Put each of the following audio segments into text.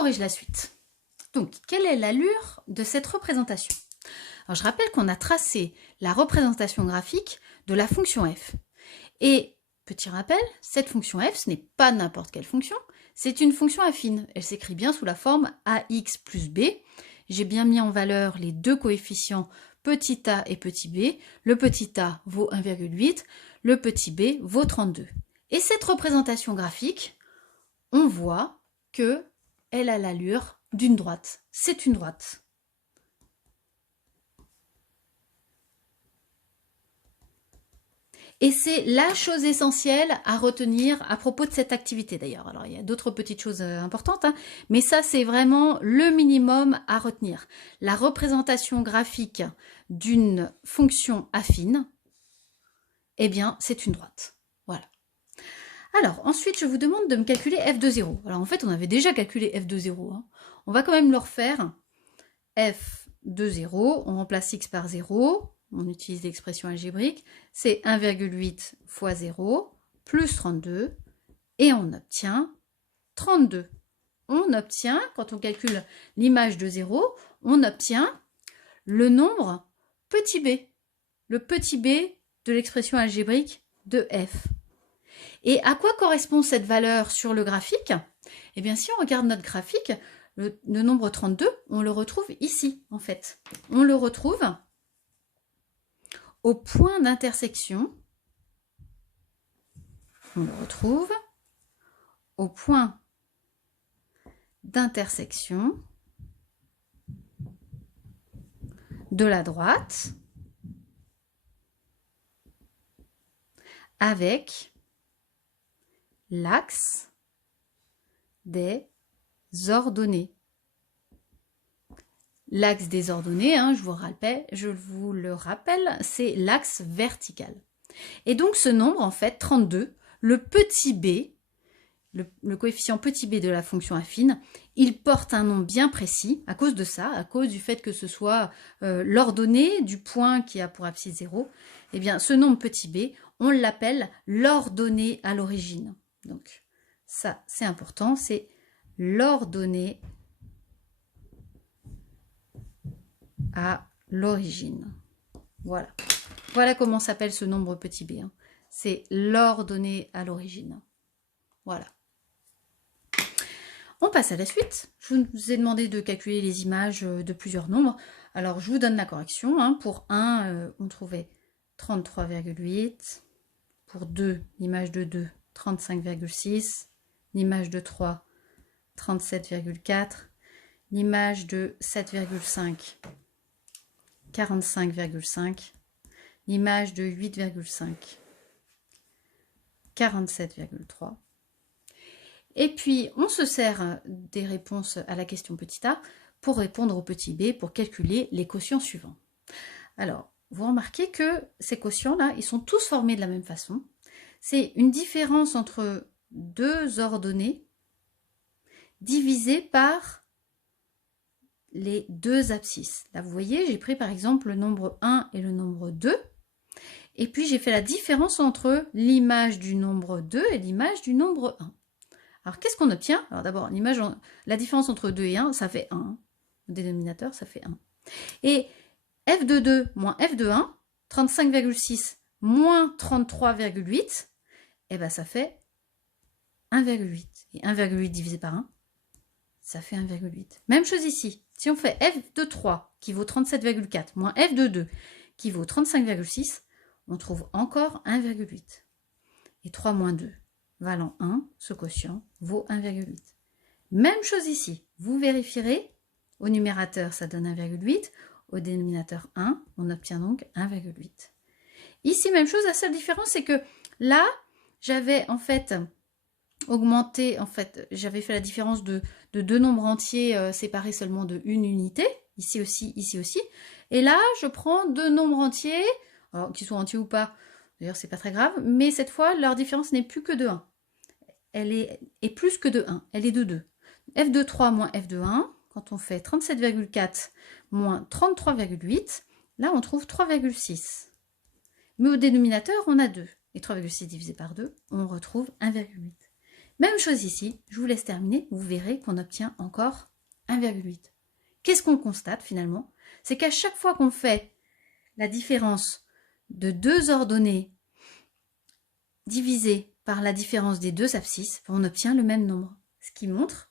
corrige la suite. Donc, quelle est l'allure de cette représentation? Alors, je rappelle qu'on a tracé la représentation graphique de la fonction f. Et, petit rappel, cette fonction f, ce n'est pas n'importe quelle fonction, c'est une fonction affine. Elle s'écrit bien sous la forme ax plus b. J'ai bien mis en valeur les deux coefficients petit a et petit b. Le petit a vaut 1,8, le petit b vaut 32. Et cette représentation graphique, on voit que elle a l'allure d'une droite. C'est une droite. Et c'est la chose essentielle à retenir à propos de cette activité d'ailleurs. Alors il y a d'autres petites choses importantes, hein, mais ça c'est vraiment le minimum à retenir. La représentation graphique d'une fonction affine, eh bien c'est une droite. Voilà. Alors ensuite je vous demande de me calculer f de 0. Alors en fait on avait déjà calculé f de 0. Hein. On va quand même le refaire. F de 0, on remplace x par 0. On utilise l'expression algébrique, c'est 1,8 fois 0 plus 32 et on obtient 32. On obtient, quand on calcule l'image de 0, on obtient le nombre petit b, le petit b de l'expression algébrique de f. Et à quoi correspond cette valeur sur le graphique? Eh bien, si on regarde notre graphique, le nombre 32, on le retrouve ici, en fait. On le retrouve au point d'intersection, on le retrouve au point d'intersection de la droite avec l'axe des ordonnées. L'axe des ordonnées, hein, je vous le rappelle, c'est l'axe vertical. Et donc ce nombre, en fait, 32, le petit b, le coefficient petit b de la fonction affine, il porte un nom bien précis à cause de ça, à cause du fait que ce soit l'ordonnée du point qui a pour abscisse 0. Eh bien, ce nombre petit b, on l'appelle l'ordonnée à l'origine. Donc ça, c'est important, c'est l'ordonnée à l'origine. Voilà. Voilà comment s'appelle ce nombre petit b. Hein. C'est l'ordonnée à l'origine. Voilà. On passe à la suite. Je vous ai demandé de calculer les images de plusieurs nombres. Alors, je vous donne la correction. Hein. Pour 1, on trouvait 33,8. Pour 2, l'image de 2, 35,6. L'image de 3, 37,4. L'image de 7,5. 45,5, l'image de 8,5, 47,3. Et puis, on se sert des réponses à la question petit a pour répondre au petit b, pour calculer les quotients suivants. Alors, vous remarquez que ces quotients-là, ils sont tous formés de la même façon. C'est une différence entre deux ordonnées divisées par les deux abscisses. Là, vous voyez, j'ai pris par exemple le nombre 1 et le nombre 2. Et puis, j'ai fait la différence entre l'image du nombre 2 et l'image du nombre 1. Alors, qu'est-ce qu'on obtient? Alors d'abord, la différence entre 2 et 1, ça fait 1. Le dénominateur, ça fait 1. Et f de 2 moins f de 1, 35,6 moins 33,8, eh bien, ça fait 1,8. Et 1,8 divisé par 1, ça fait 1,8. Même chose ici. Si on fait f de 3 qui vaut 37,4 moins f de 2 qui vaut 35,6, on trouve encore 1,8. Et 3 moins 2 valant 1, ce quotient vaut 1,8. Même chose ici. Vous vérifierez. Au numérateur, ça donne 1,8. Au dénominateur 1, on obtient donc 1,8. Ici, même chose. La seule différence, c'est que là, j'avais en fait augmenté, j'avais fait la différence de deux nombres entiers séparés seulement de une unité, ici aussi, ici aussi. Et là, je prends deux nombres entiers, alors qu'ils soient entiers ou pas, d'ailleurs c'est pas très grave, mais cette fois, leur différence n'est plus que de 1. Elle est plus que de 1, elle est de 2. f de 3 moins f de 1, quand on fait 37,4 moins 33,8, là on trouve 3,6. Mais au dénominateur, on a 2. Et 3,6 divisé par 2, on retrouve 1,8. Même chose ici, je vous laisse terminer, vous verrez qu'on obtient encore 1,8. Qu'est-ce qu'on constate finalement? C'est qu'à chaque fois qu'on fait la différence de deux ordonnées divisées par la différence des deux abscisses, on obtient le même nombre. Ce qui montre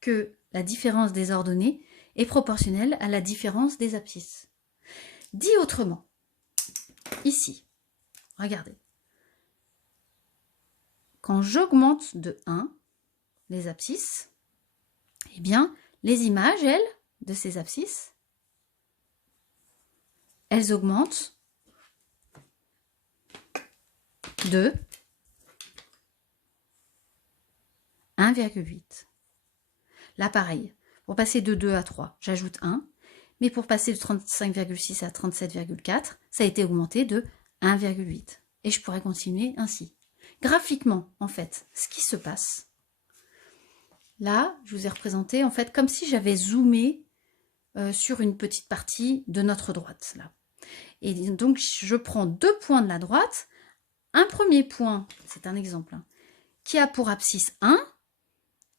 que la différence des ordonnées est proportionnelle à la différence des abscisses. Dit autrement, ici, regardez, quand j'augmente de 1 les abscisses, eh bien, les images, elles, de ces abscisses, elles augmentent de 1,8. Là, pareil, pour passer de 2 à 3, j'ajoute 1, mais pour passer de 35,6 à 37,4, ça a été augmenté de 1,8. Et je pourrais continuer ainsi. Graphiquement, en fait, ce qui se passe, là, je vous ai représenté, en fait, comme si j'avais zoomé sur une petite partie de notre droite, là. Et donc, je prends deux points de la droite. Un premier point, c'est un exemple, hein, qui a pour abscisse 1,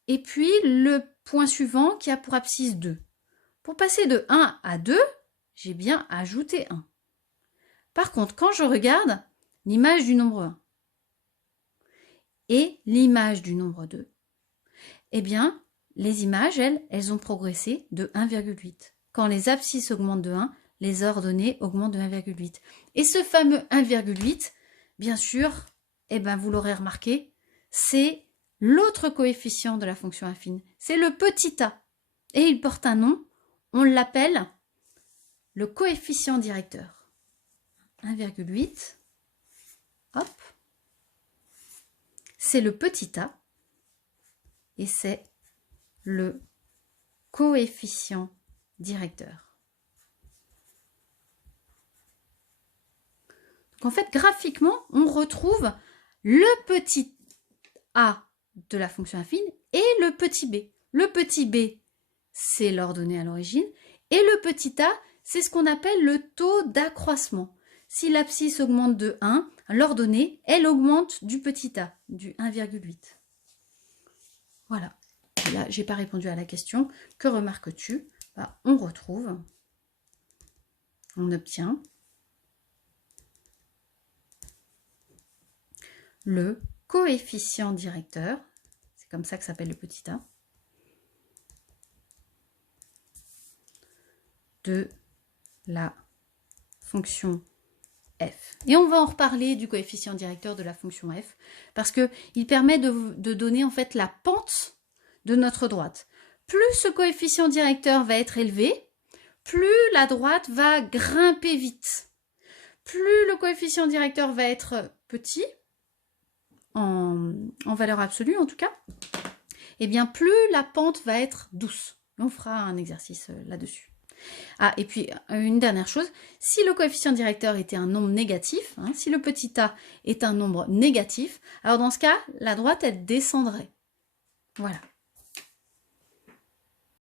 et puis le point suivant qui a pour abscisse 2. Pour passer de 1 à 2, j'ai bien ajouté 1. Par contre, quand je regarde l'image du nombre 1 et l'image du nombre 2, eh bien, les images, elles ont progressé de 1,8. Quand les abscisses augmentent de 1, les ordonnées augmentent de 1,8. Et ce fameux 1,8, bien sûr, eh ben, vous l'aurez remarqué, c'est l'autre coefficient de la fonction affine. C'est le petit a. Et il porte un nom, on l'appelle le coefficient directeur. 1,8, hop, c'est le petit a, et c'est le coefficient directeur. Donc en fait, graphiquement, on retrouve le petit a de la fonction affine et le petit b. Le petit b, c'est l'ordonnée à l'origine, et le petit a, c'est ce qu'on appelle le taux d'accroissement. Si l'abscisse augmente de 1, l'ordonnée, elle augmente du petit a, du 1,8. Voilà. Et là, je n'ai pas répondu à la question. Que remarques-tu? Bah, on retrouve, on obtient le coefficient directeur, c'est comme ça que s'appelle le petit a, de la fonction f. Et on va en reparler du coefficient directeur de la fonction f, parce qu'il permet de donner en fait la pente de notre droite. Plus ce coefficient directeur va être élevé, plus la droite va grimper vite. Plus le coefficient directeur va être petit, en valeur absolue en tout cas, et bien plus la pente va être douce. On fera un exercice là-dessus. Ah, et puis une dernière chose, si le coefficient directeur était un nombre négatif, hein, si le petit a est un nombre négatif, alors dans ce cas, la droite, elle descendrait. Voilà.